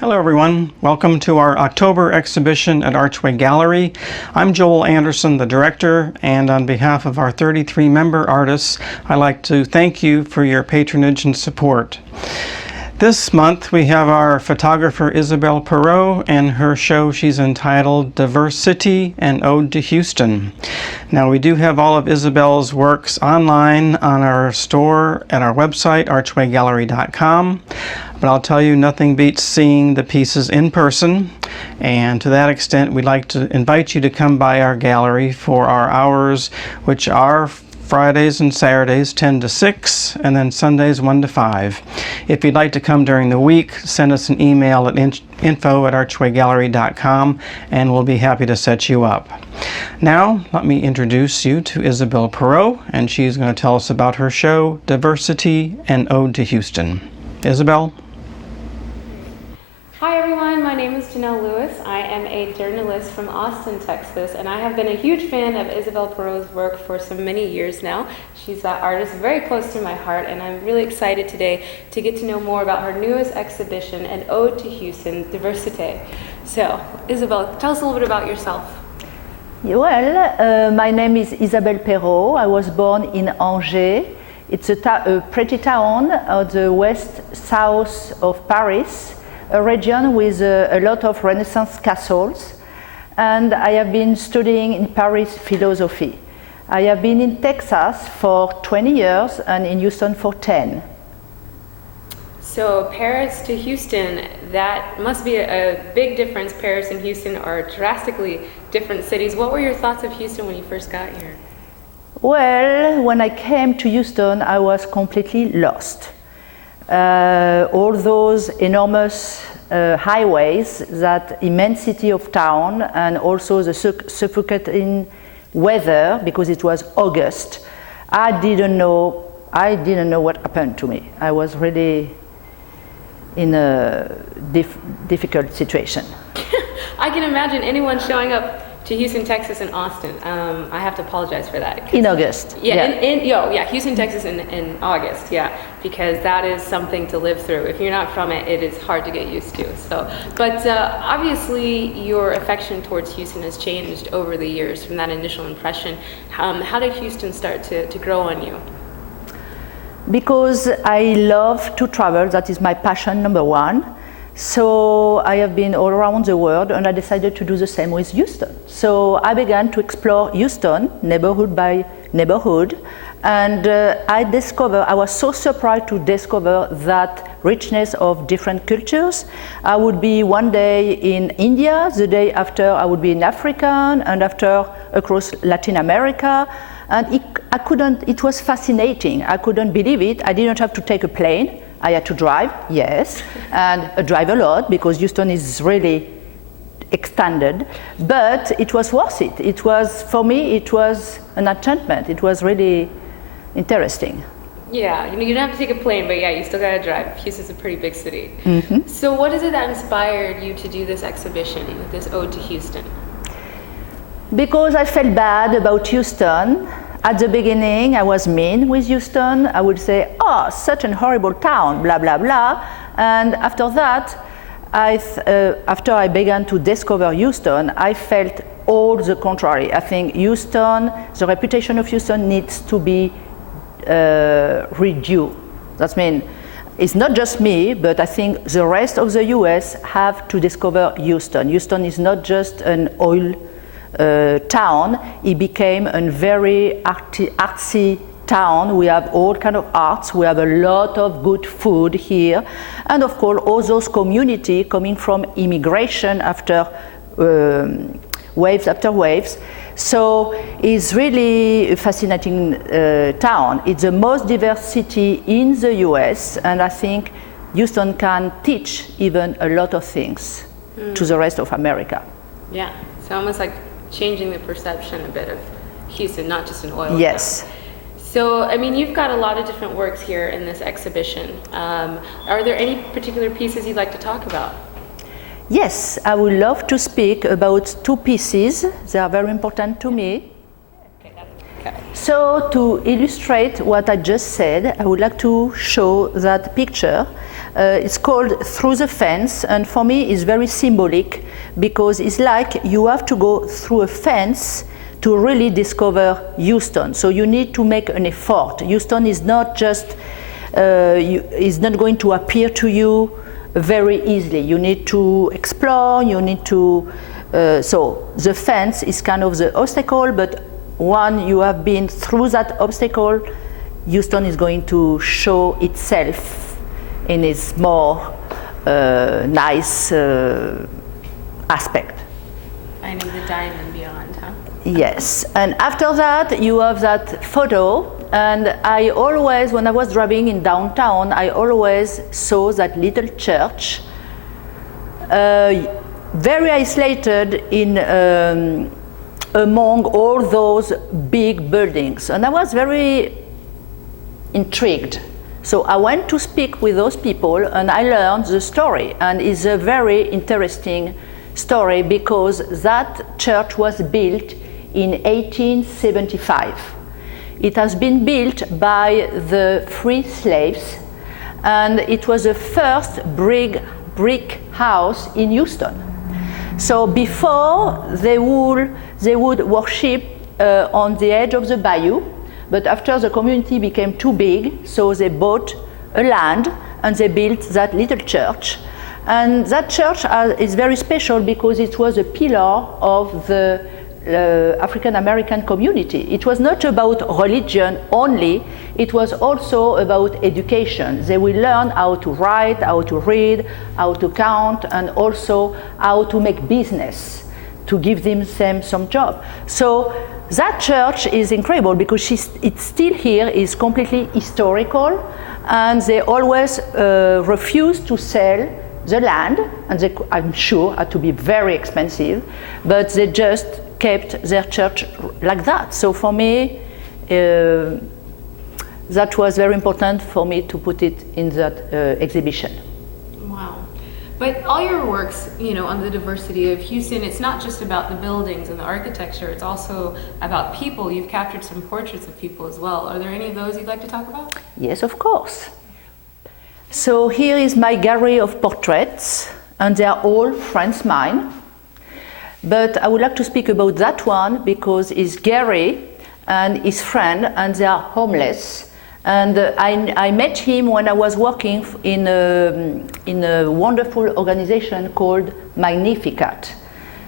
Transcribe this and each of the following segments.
Hello everyone, welcome to our October exhibition at Archway Gallery. I'm Joel Anderson, the director, and on behalf of our 33 member artists, I'd like to thank you for your patronage and support. This month we have our photographer Isabelle Perreau and her show she's entitled Diversity, an Ode to Houston. Now we do have all of Isabelle's works online on our store at our website archwaygallery.com, but I'll tell you nothing beats seeing the pieces in person, and to that extent we'd like to invite you to come by our gallery for our hours, which are Fridays and Saturdays 10 to 6, and then Sundays 1 to 5. If you'd like to come during the week, send us an email at info@archwaygallery.com and we'll be happy to set you up. Now, let me introduce you to Isabelle Perreau, and she's going to tell us about her show, Diversity, an Ode to Houston. Isabelle? Hi everyone, my name is Janelle Lewis. I am a journalist from Austin, Texas, and I have been a huge fan of Isabelle Perreau's work for so many years now. She's that artist very close to my heart, and I'm really excited today to get to know more about her newest exhibition, An Ode to Houston, Diversité. So, Isabelle, tell us a little bit about yourself. Well, my name is Isabelle Perreau. I was born in Angers. It's a pretty town on the west south of Paris, a region with a lot of Renaissance castles, and I have been studying in Paris philosophy. I have been in Texas for 20 years and in Houston for 10. So Paris to Houston, that must be a big difference. Paris and Houston are drastically different cities. What were your thoughts of Houston when you first got here? Well, when I came to Houston, I was completely lost. All those enormous highways, that immensity of town, and also the suffocating weather because it was August. I didn't know what happened to me. I was really in a difficult situation. I can imagine anyone showing up to Houston, Texas, and Austin. I have to apologize for that. In August. Yeah, Houston, Texas in August, yeah, because that is something to live through. If you're not from it, it is hard to get used to. So, but obviously your affection towards Houston has changed over the years from that initial impression. How did Houston start to grow on you? Because I love to travel, that is my passion number one. So I have been all around the world, and I decided to do the same with Houston. So I began to explore Houston, neighborhood by neighborhood, and I was so surprised to discover that richness of different cultures. I would be one day in India, the day after I would be in Africa, and after across Latin America. And it was fascinating. I couldn't believe it. I didn't have to take a plane. I had to drive, yes, and drive a lot because Houston is really extended, but it was worth it. It was, for me, it was an enchantment. It was really interesting. Yeah, you don't have to take a plane, but yeah, you still gotta drive. Houston's a pretty big city. Mm-hmm. So what is it that inspired you to do this exhibition, this Ode to Houston? Because I felt bad about Houston. At the beginning, I was mean with Houston. I would say, oh, such an horrible town, blah, blah, blah. And after that, after I began to discover Houston, I felt all the contrary. I think Houston, the reputation of Houston needs to be reduced. That means it's not just me, but I think the rest of the US have to discover Houston. Houston is not just an oil town. It became a very artsy town. We have all kind of arts. We have a lot of good food here, and of course all those community coming from immigration after waves after waves. So it's really a fascinating town. It's the most diverse city in the US, and I think Houston can teach even a lot of things to the rest of America. Yeah, so almost like changing the perception a bit of Houston, not just an oil Yes. town. So, I mean, you've got a lot of different works here in this exhibition. Are there any particular pieces you'd like to talk about? Yes, I would love to speak about two pieces. They are very important to me. Okay. So, to illustrate what I just said, I would like to show that picture. It's called Through the Fence, and for me it's very symbolic because it's like you have to go through a fence to really discover Houston. So you need to make an effort. Houston is not just, is not going to appear to you very easily. You need to explore, you need to, so the fence is kind of the obstacle, but when you have been through that obstacle, Houston is going to show itself in its more nice aspect. Finding the diamond beyond, huh? Yes, and after that you have that photo, and I always, when I was driving in downtown, I always saw that little church, very isolated in among all those big buildings, and I was very intrigued. So I went to speak with those people and I learned the story, and it's a very interesting story because that church was built in 1875. It has been built by the free slaves, and it was the first brick house in Houston. So before they would worship on the edge of the bayou, but after the community became too big, so they bought a land and they built that little church. And that church is very special because it was a pillar of the African American community. It was not about religion only, it was also about education. They will learn how to write, how to read, how to count, and also how to make business, to give them some job. So that church is incredible because it's still here, is completely historical, and they always refuse to sell the land, and they, I'm sure, had to be very expensive, but they just kept their church like that. So for me, that was very important for me to put it in that exhibition. Wow. But all your works, you know, on the diversity of Houston, it's not just about the buildings and the architecture, it's also about people. You've captured some portraits of people as well. Are there any of those you'd like to talk about? Yes, of course. So here is my gallery of portraits, and they are all friends mine. But I would like to speak about that one because it's Gary and his friend, and they are homeless. And I met him when I was working in a wonderful organization called Magnificat.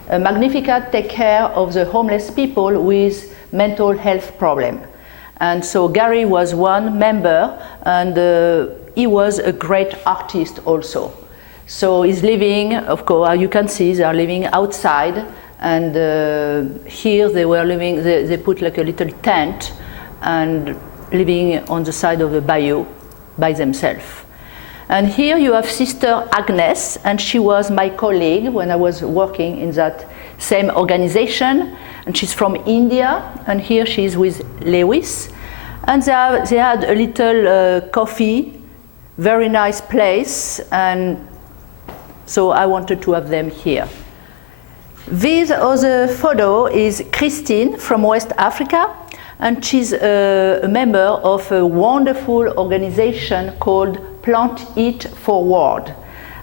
Magnificat take care of the homeless people with mental health problem. And so Gary was one member, and he was a great artist also. So he's living, of course, you can see they are living outside, and here they were living, they put like a little tent and living on the side of the bayou by themselves. And here you have Sister Agnes, and she was my colleague when I was working in that same organization, and she's from India, and here she's with Lewis. And they had a little coffee, very nice place, and so I wanted to have them here. This other photo is Christine from West Africa, and she's a member of a wonderful organization called Plant It Forward.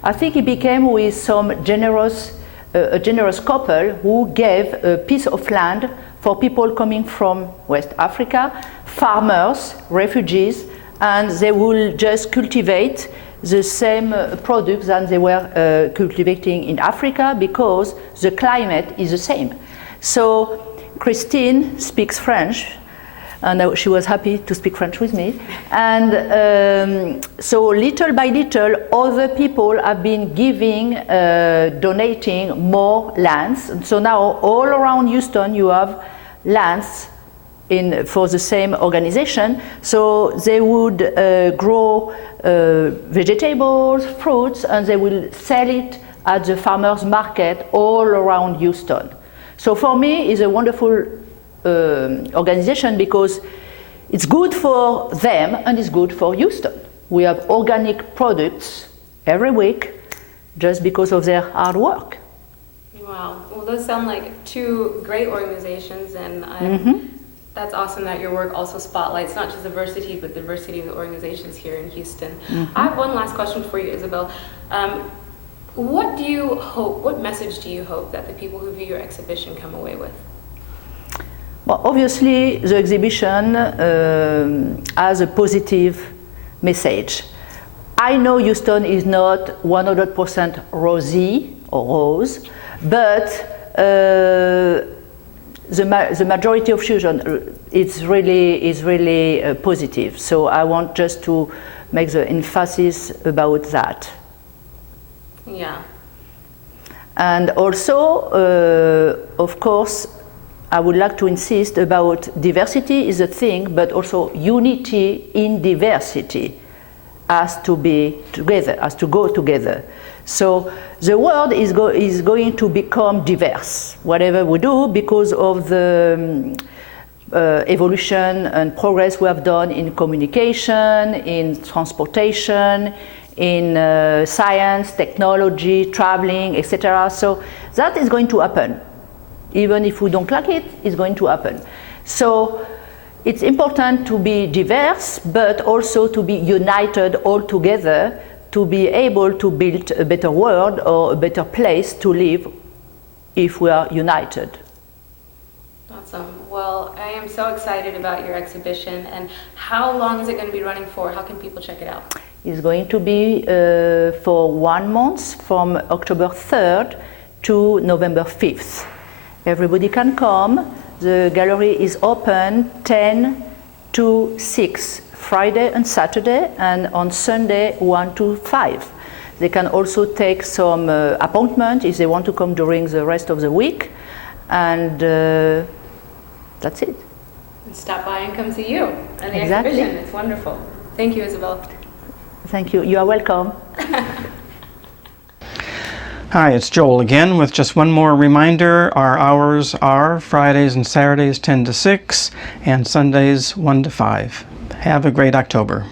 I think it became with some a generous couple who gave a piece of land for people coming from West Africa, farmers, refugees, and they will just cultivate the same products that they were cultivating in Africa because the climate is the same. So Christine speaks French, and she was happy to speak French with me. And so little by little, other people have been giving, donating more lands. And so now all around Houston you have lands for the same organization. So they would grow vegetables, fruits, and they will sell it at the farmers market all around Houston. So for me, it's a wonderful organization because it's good for them and it's good for Houston. We have organic products every week just because of their hard work. Wow. Well, those sound like two great organizations, and That's awesome that your work also spotlights not just diversity, but diversity of the organizations here in Houston. I have one last question for you, Isabelle. What message do you hope that the people who view your exhibition come away with? Well, obviously, the exhibition has a positive message. I know Houston is not 100% rosy or rose, but the majority of fusion is really positive. So I want just to make the emphasis about that. Yeah. And also, of course, I would like to insist about diversity is a thing, but also unity in diversity has to be together, has to go together. So the world is going to become diverse, whatever we do, because of the evolution and progress we have done in communication, in transportation, in science, technology, traveling, etc. So that is going to happen. Even if we don't like it, it's going to happen. So it's important to be diverse, but also to be united all together to be able to build a better world or a better place to live if we are united. Awesome. Well, I am so excited about your exhibition. And how long is it going to be running for? How can people check it out? It's going to be for 1 month from October 3rd to November 5th. Everybody can come. The gallery is open 10 to 6, Friday and Saturday, and on Sunday 1 to 5. They can also take some appointment if they want to come during the rest of the week, and that's it. Stop by and come see you and the Exactly. exhibition. It's wonderful. Thank you, Isabelle. Thank you. You are welcome. Hi, it's Joel again with just one more reminder. Our hours are Fridays and Saturdays 10 to 6 and Sundays 1 to 5. Have a great October.